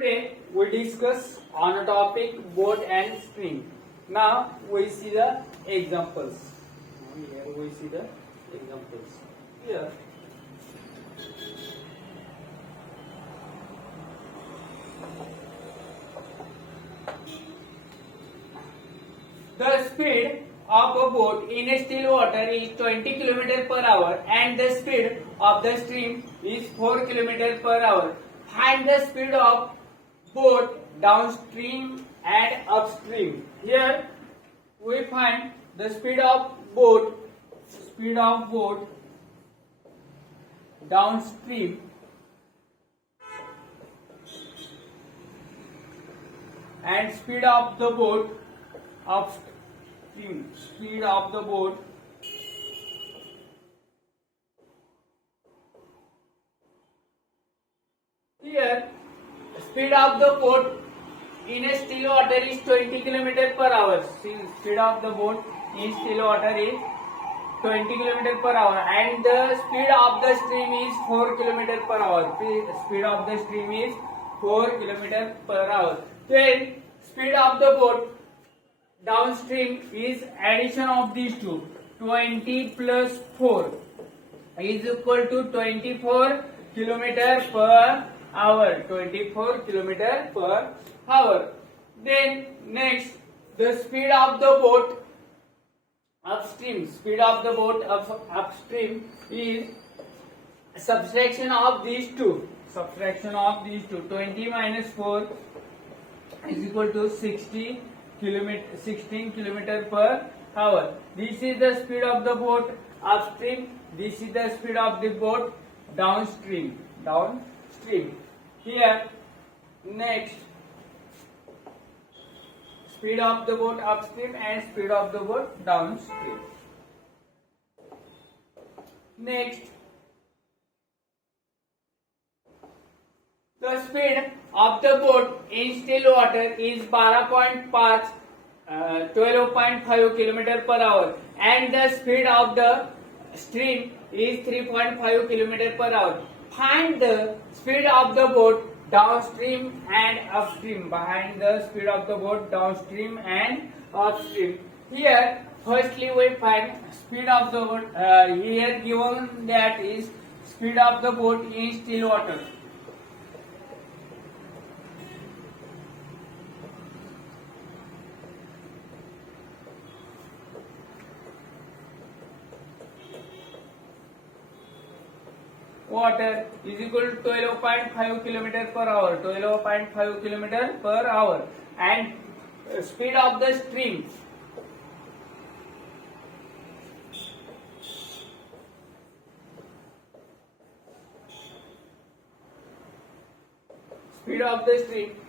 Today we discuss on a topic boat and stream. Now we see the examples. Here we see the examples. Here the speed of a boat in a still water is 20 km per hour and the speed of the stream is 4 km per hour. Find the speed of boat downstream and upstream. Here we find the speed of boat downstream and speed of the boat upstream. Speed of the boat here. Speed of the boat in a still water is 20 km per hour. Speed of the boat in still water is 20 km per hour and the speed of the stream is 4 km per hour. Speed of the stream is 4 km per hour. Then speed of the boat downstream is addition of these two. 20 plus 4 is equal to 24 km per hour. 24 km per hour. Then next the speed of the boat upstream. Speed of the boat upstream is subtraction of these two. 20 minus 4 is equal to 16 km per hour. This is the speed of the boat upstream. This is the speed of the boat downstream. Here next speed of the boat upstream and speed of the boat downstream. Next the speed of the boat in still water is 12.5 km per hour and the speed of the stream is 3.5 km per hour. Find the speed of the boat downstream and upstream. Behind the speed of the boat downstream and upstream. Here firstly we find speed of the boat. Here given that is speed of the boat in still water. Water is equal to 12.5 km per hour. 12.5 km per hour and speed of the stream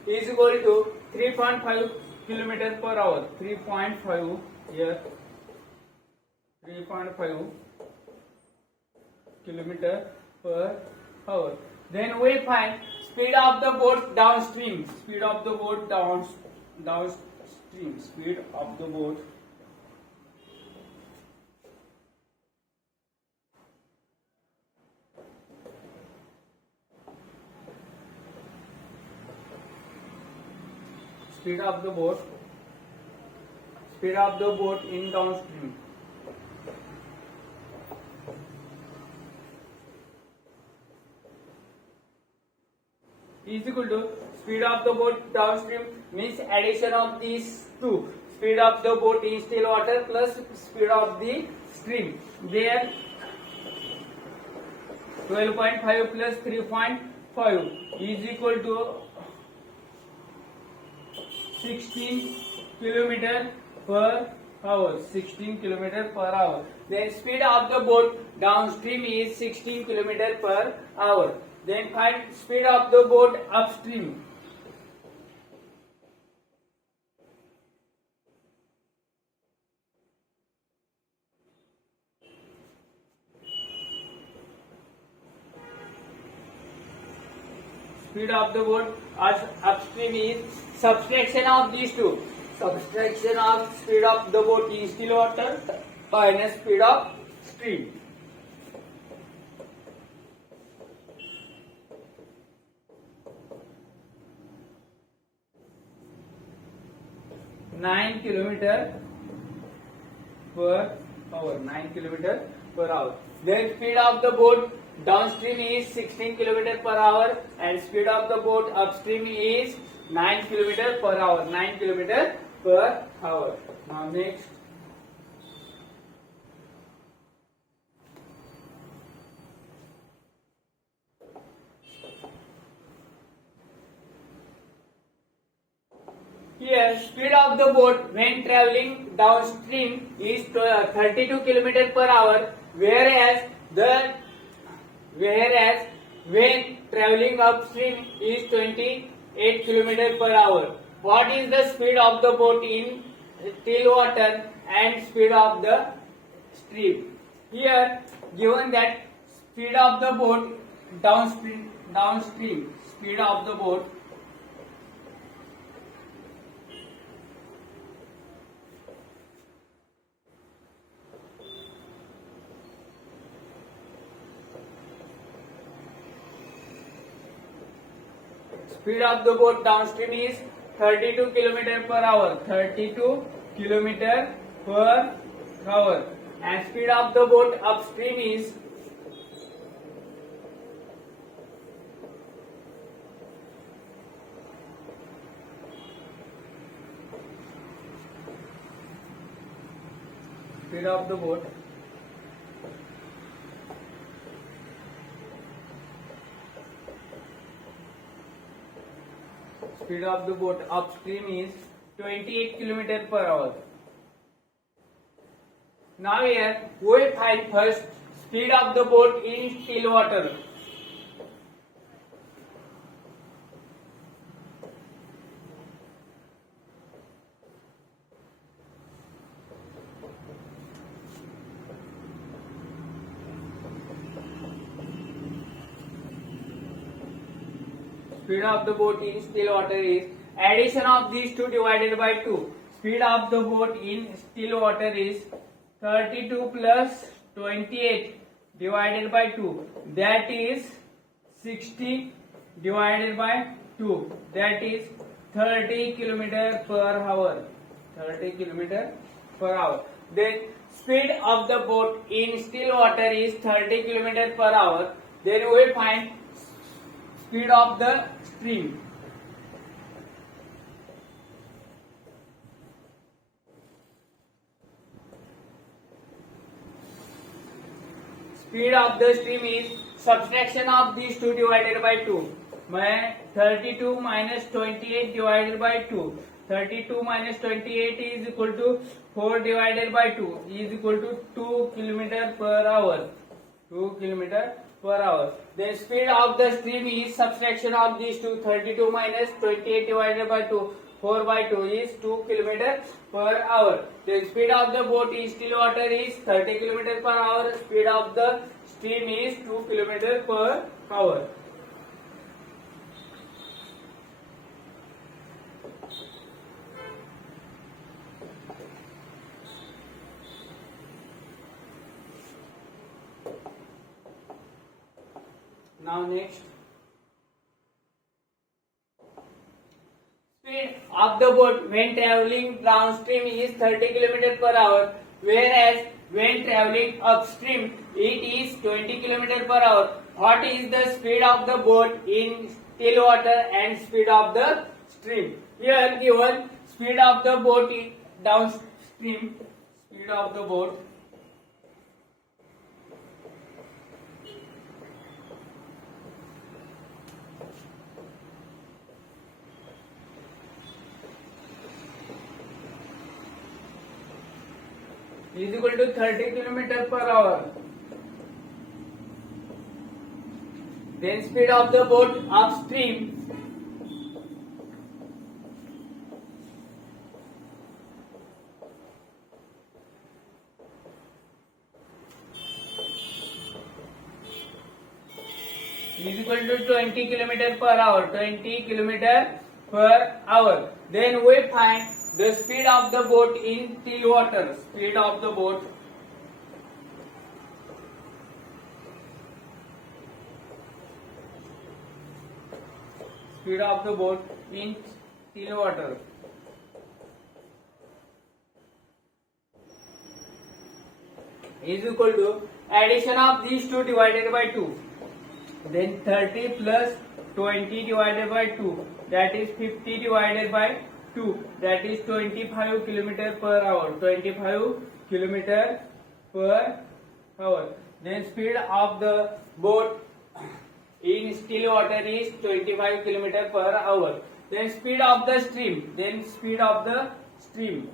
is equal to 3.5 km per hour. 3.5 here 3.5 km per hour. Then we find speed of the boat downstream. Speed of the boat downstream. Speed of the boat in downstream is equal to speed of the boat downstream means addition of these two. Speed of the boat in still water plus speed of the stream. There 12.5 plus 3.5 is equal to 16 km per hour. 16 km per hour. Then speed of the boat downstream is 16 km per hour. Then find speed of the boat upstream. Speed of the boat upstream is subtraction of these two. Subtraction of speed of the boat in still water minus speed of stream. 9 kilometer per hour. 9 kilometer per hour. Then speed of the boat downstream is 16 kilometer per hour and speed of the boat upstream is 9 kilometer per hour. 9 kilometer per hour. Now next. Here, speed of the boat when traveling downstream is 32 km per hour, whereas when traveling upstream is 28 km per hour. What is the speed of the boat in still water and speed of the stream? Here, given that speed of the boat downstream speed of the boat downstream is 32 km per hour. 32 km per hour. And speed of the boat upstream is speed of the boat upstream is 28 km per hour. Now here we find first speed of the boat in still water. Speed of the boat in still water is addition of these two divided by 2. Speed of the boat in still water is 32 plus 28 divided by 2. That is 60 divided by 2. That is 30 km per hour. 30 km per hour. Then speed of the boat in still water is 30 km per hour. Then we find speed of the stream. Speed of the stream is subtraction of these two divided by 2. 32 minus 28 divided by 2. 32 minus 28 is equal to 4 divided by 2 is equal to 2 km per hour. 2 km per hour. The speed of the stream is subtraction of these two. 32 minus 28 divided by 2. 4 by 2 is 2 km per hour. The speed of the boat in still water is 30 km per hour. Speed of the stream is 2 km per hour. Now next, speed of the boat when traveling downstream is 30 km per hour, whereas when traveling upstream it is 20 km per hour. What is the speed of the boat in still water and speed of the stream? Here given speed of the boat in downstream, speed of the boat is equal to 30 km per hour. Then speed of the boat upstream is equal to 20 km per hour. 20 km per hour. Then we find the speed of the boat in still water. Speed of the boat in still water. is equal to addition of these two divided by 2. Then 30 plus 20 divided by 2, that is 50 divided by 2, that is 25 kilometer per hour. 25 kilometer per hour. Then speed of the boat in still water is 25 kilometer per hour. Then speed of the stream. Then speed of the stream.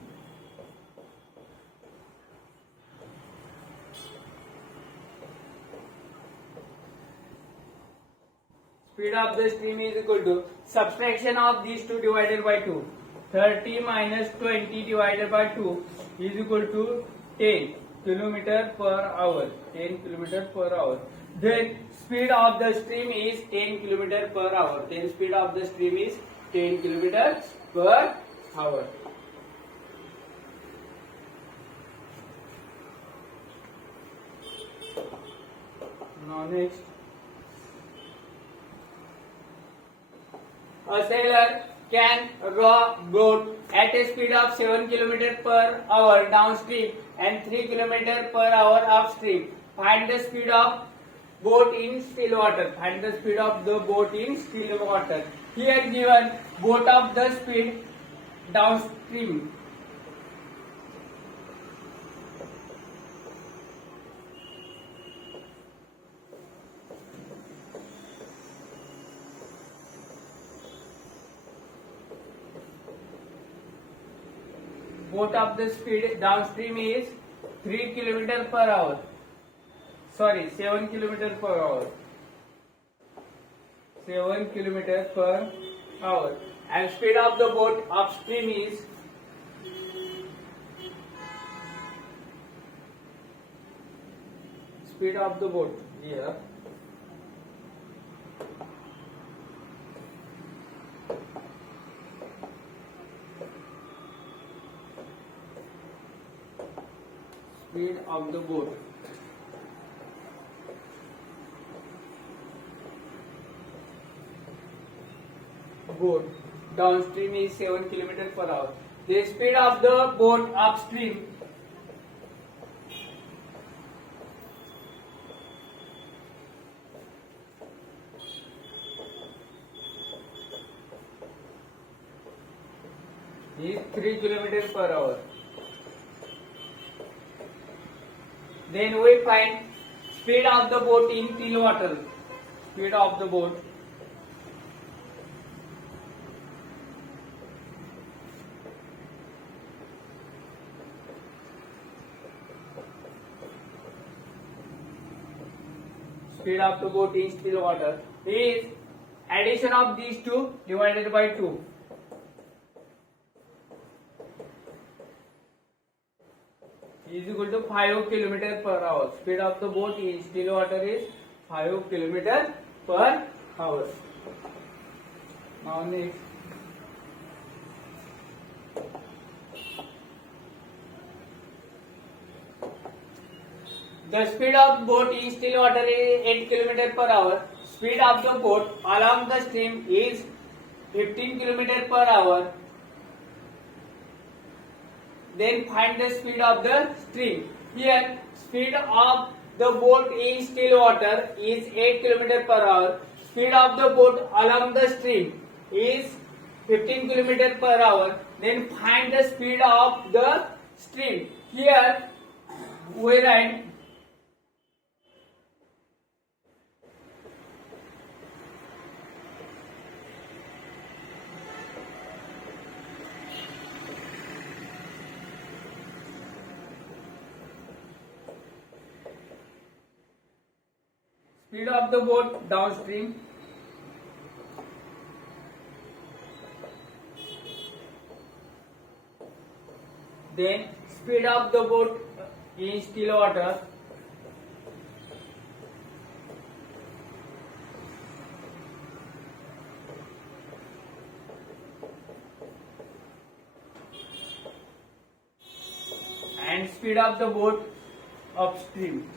Speed of the stream is equal to subtraction of these two divided by 2. 30 minus 20 divided by 2 is equal to 10 kilometer per hour. 10 kilometer per hour. Then speed of the stream is 10 kilometer per hour. Then speed of the stream is 10 kilometers per hour. Now next. A sailor can row boat at a speed of 7 km per hour downstream and 3 km per hour upstream. Find the speed of boat in still water. Find the speed of the boat in still water. Here given boat of the speed downstream. Boat of the speed downstream is 3 km per hour. Sorry, 7 km per hour. 7 km per hour. And speed of the boat upstream is speed of the boat here. Speed of the boat. Boat downstream is 7 km per hour. The speed of the boat upstream is 3 km per hour. Then we find speed of the boat in still water. Speed of the boat. Speed of the boat in still water is addition of these two divided by 2. Is equal to 5 km per hour. Speed of the boat in still water is 5 km per hour. Now next. The speed of boat in still water is 8 km per hour. Speed of the boat along the stream is 15 km per hour. Then find the speed of the stream. Here, speed of the boat in still water is 8 km per hour. Speed of the boat along the stream is 15 km per hour. Then find the speed of the stream. Here, we write speed of the boat downstream then speed of the boat in still water and speed of the boat upstream.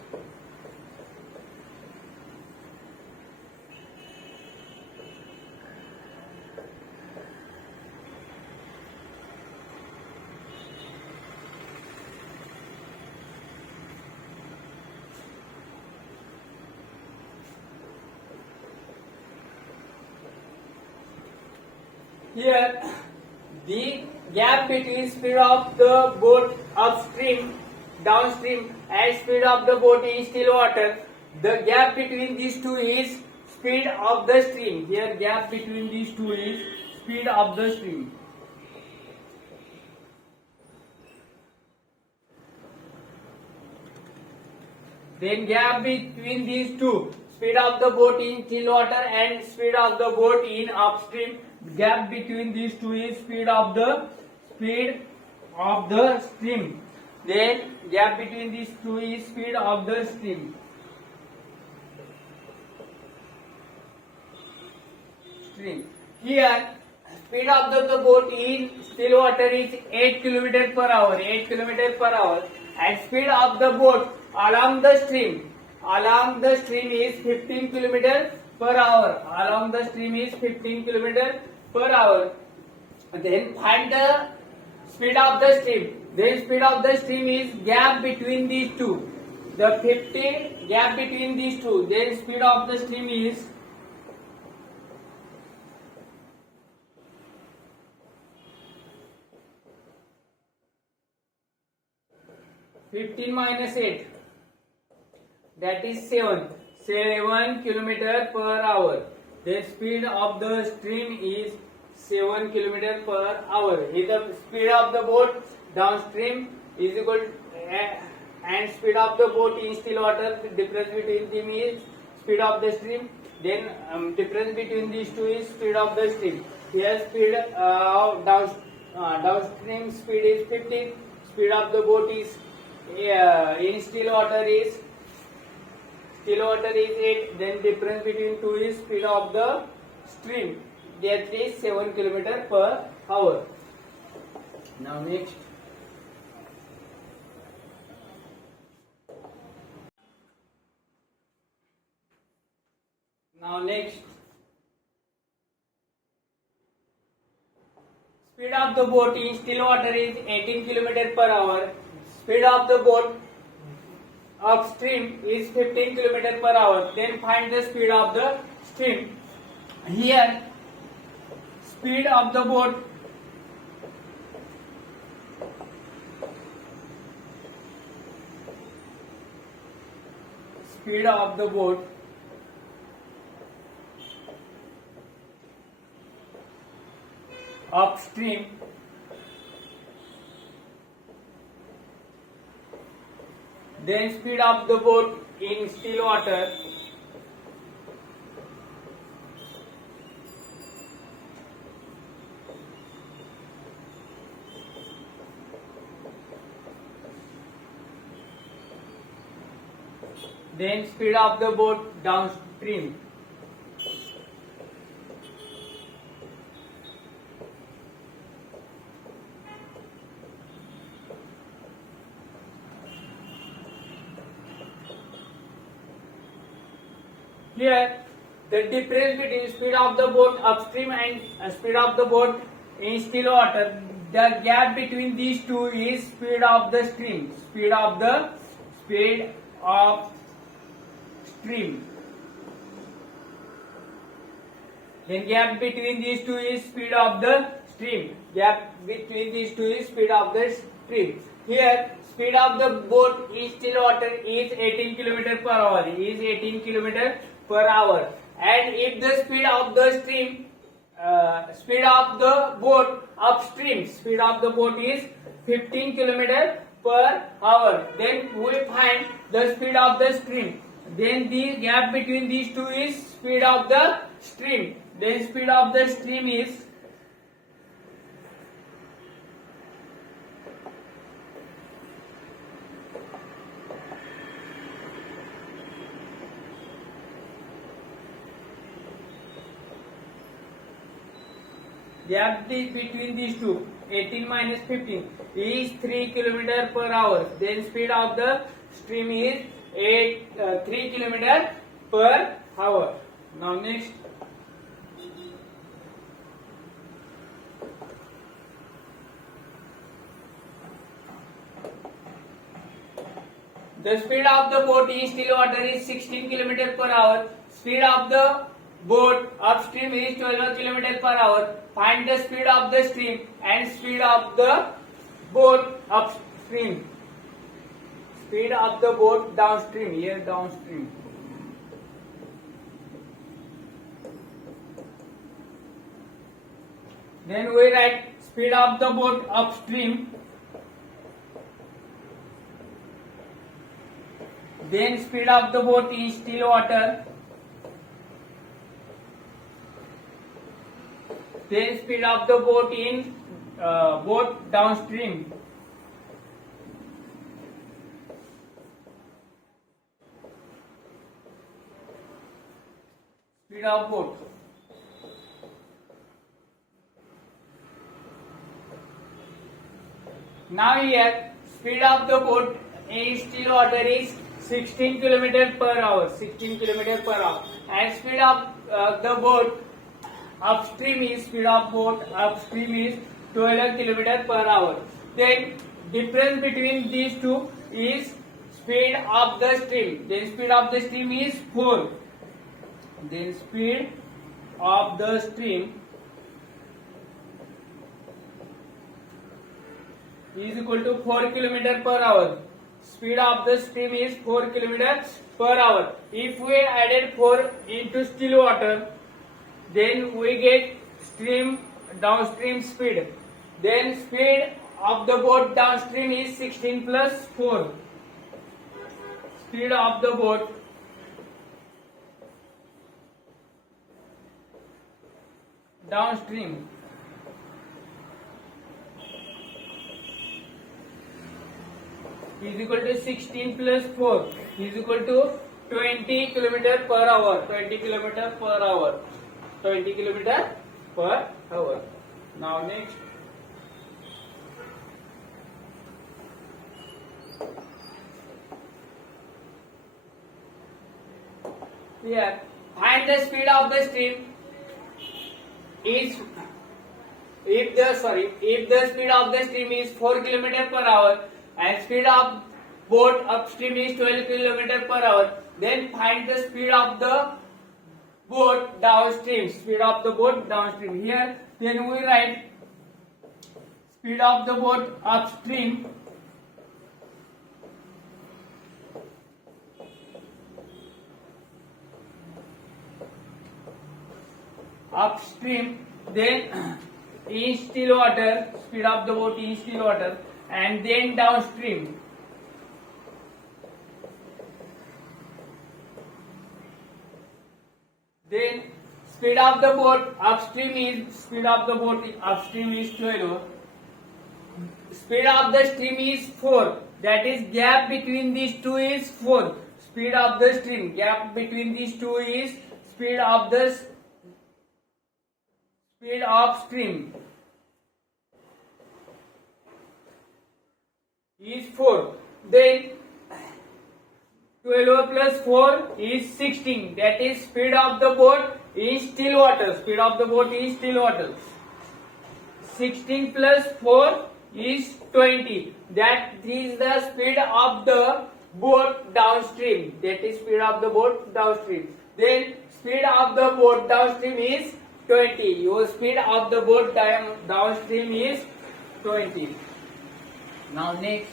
Here, the gap between speed of the boat upstream, downstream, and speed of the boat in still water, the gap between these two is speed of the stream. Here, gap between these two is speed of the stream. Then gap between these two, speed of the boat in still water and speed of the boat in upstream. Gap between these two is speed of the stream. Then gap between these two is speed of the stream. Here, speed of the boat in still water is 8 km per hour. 8 km per hour. And speed of the boat along the stream is 15 km per hour. Along the stream is 15 km per hour. Then find the speed of the stream. Then speed of the stream is gap between these two. The 50 gap between these two. Then speed of the stream is -8, that is 7 km per hour. The speed of the stream is 7 km per hour. If the speed of the boat downstream is equal and speed of the boat in still water, the difference between them is speed of the stream. Then difference between these two is speed of the stream. Here speed of downstream speed is 15. Speed of the boat is in still water is 8. Then difference between two is speed of the stream, that is 7 km per hour. Now next, speed of the boat in still water is 18 km per hour. Speed of the boat upstream is 15 km per hour. Then find the speed of the stream. Here, speed of the boat upstream then speed of the boat in still water then speed of the boat downstream. Here, the difference between speed of the boat upstream and speed of the boat in still water, the gap between these two is speed of the stream. Speed of stream. Then gap between these two is speed of the stream. Gap between these two is speed of the stream. Here, speed of the boat in still water is 18 km per hour. Is 18 km per hour. And if the speed of the stream, speed of the boat upstream, speed of the boat is 15 km per hour. Then we find the speed of the stream. Then the gap between these two is speed of the stream. Then speed of the stream is gap between these two 18 minus 15 is 3 km per hour. Then speed of the stream is 3 km per hour. Now next, the speed of the boat in still water is 16 km per hour. Speed of the boat upstream is 12 km per hour. Find the speed of the stream and speed of the boat upstream. Speed of the boat downstream. Here downstream. Then we write speed of the boat upstream. Then speed of the boat in still water. Then speed of the boat in boat downstream. Speed of boat. Now here speed of the boat in still water is 16 km per hour. 16 km per hour. And speed of the boat upstream is speed of boat upstream is 12 km per hour. Then difference between these two is speed of the stream. Then speed of the stream is 4. Then speed of the stream is equal to 4 km per hour. Speed of the stream is 4 km per hour. If we added 4 into still water, then we get stream downstream speed. Then speed of the boat downstream is 16 plus 4. Speed of the boat downstream is equal to 16 plus 4 is equal to 20 km per hour. 20 km per hour. 20 km per hour. Now next. Here, find the speed of the stream is if the speed of the stream is 4 km per hour and speed of boat upstream is 12 km per hour, then find the speed of the boat downstream. Speed of the boat downstream. Here, then we write speed of the boat upstream then in still water, speed of the boat in still water, and then downstream. Then speed of the boat upstream is 12. Speed of the stream is 4. That is gap between these two is 4. Speed of the stream, gap between these two is speed of stream is 4. Then 12 plus 4 is 16. That is speed of the boat in still water. Speed of the boat in still water. 16 plus 4 is 20. That is the speed of the boat downstream. That is speed of the boat downstream. Then speed of the boat downstream is 20. Your speed of the boat downstream is 20. Now next.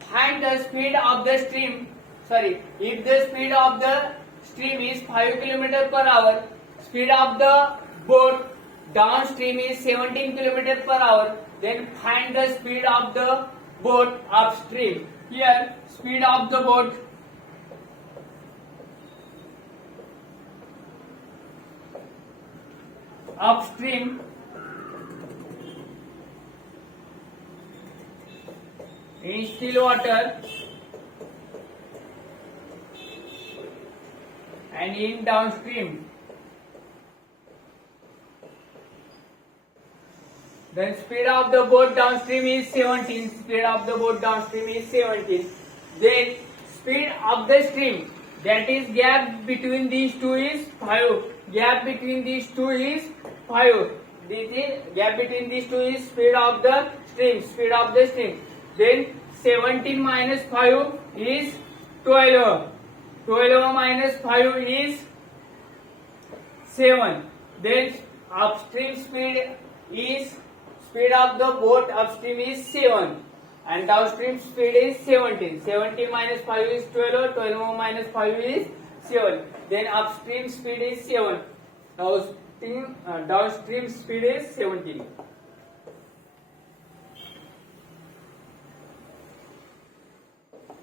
Find the speed of the stream. If the speed of the stream is 5 km per hour, speed of the boat downstream is 17 km per hour, then find the speed of the boat upstream. Here, speed of the boat upstream in still water and in downstream. Then speed of the boat downstream is 17. Speed of the boat downstream is 17. Then speed of the stream, that is gap between these two is 5. Gap between these two is 5. This is gap between these two is speed of the stream. Speed of the stream. Then 17 minus 5 is 12. 12 minus 5 is 7. Then upstream speed of the boat upstream is 7 and downstream speed is 17. 17 minus 5 is 12. 12 minus 5 is 7. Then upstream speed is 7. Downstream speed is 17.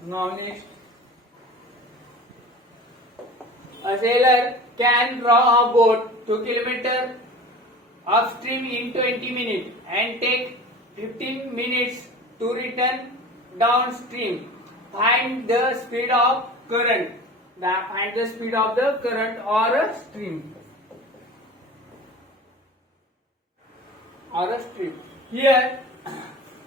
Now next, a sailor can row a boat 2 km upstream in 20 minutes and take 15 minutes to return downstream. Find the speed of current. Find the speed of the current or a stream. Here,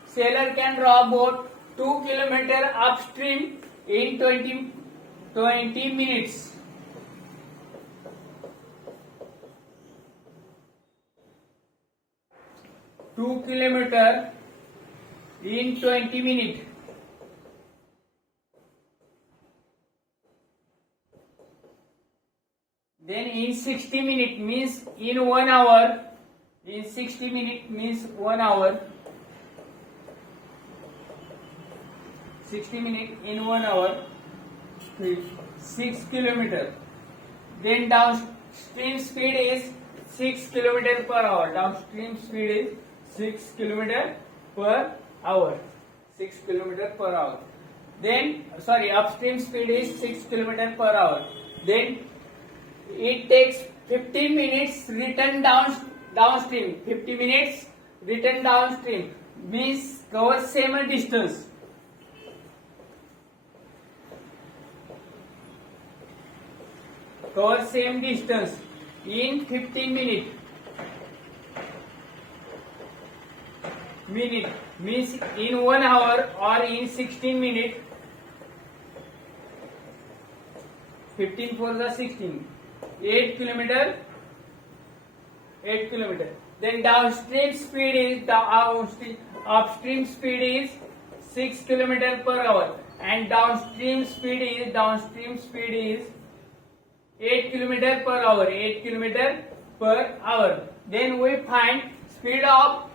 sailor can row a boat 2 km upstream in 20 minutes. Two kilometer in 20 minutes. Then in 60 minutes means in 1 hour. In 60 minutes means 1 hour. 60 minutes in 1 hour. 6 kilometer. Then downstream speed is 6 km per hour. Downstream speed is 6 km per hour. 6 km per hour. Then upstream speed is 6 km per hour. Then it takes 15 minutes return downstream. 50 minutes return downstream means cover same distance. Cover same distance in 15 minutes. Minute means in 1 hour or in 16 minutes. 15 for the 16. 8 km. 8 km. Then downstream speed is upstream speed is 6 km per hour and downstream speed is 8 km per hour. 8 km per hour. Then we find speed of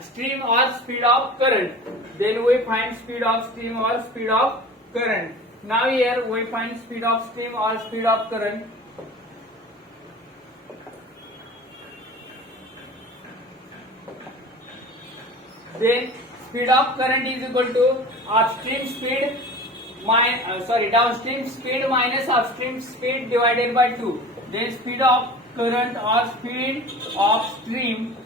stream or speed of current. Then we find speed of stream or speed of current. Now here we find speed of stream or speed of current. Then speed of current is equal to downstream speed minus upstream speed divided by 2. Then speed of current or speed of stream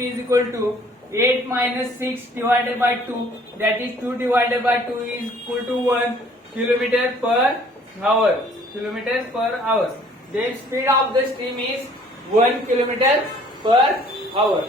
is equal to 8 minus 6 divided by 2, that is 2 divided by 2 is equal to 1 km per hour. Km per hour. Then speed of the stream is 1 km per hour.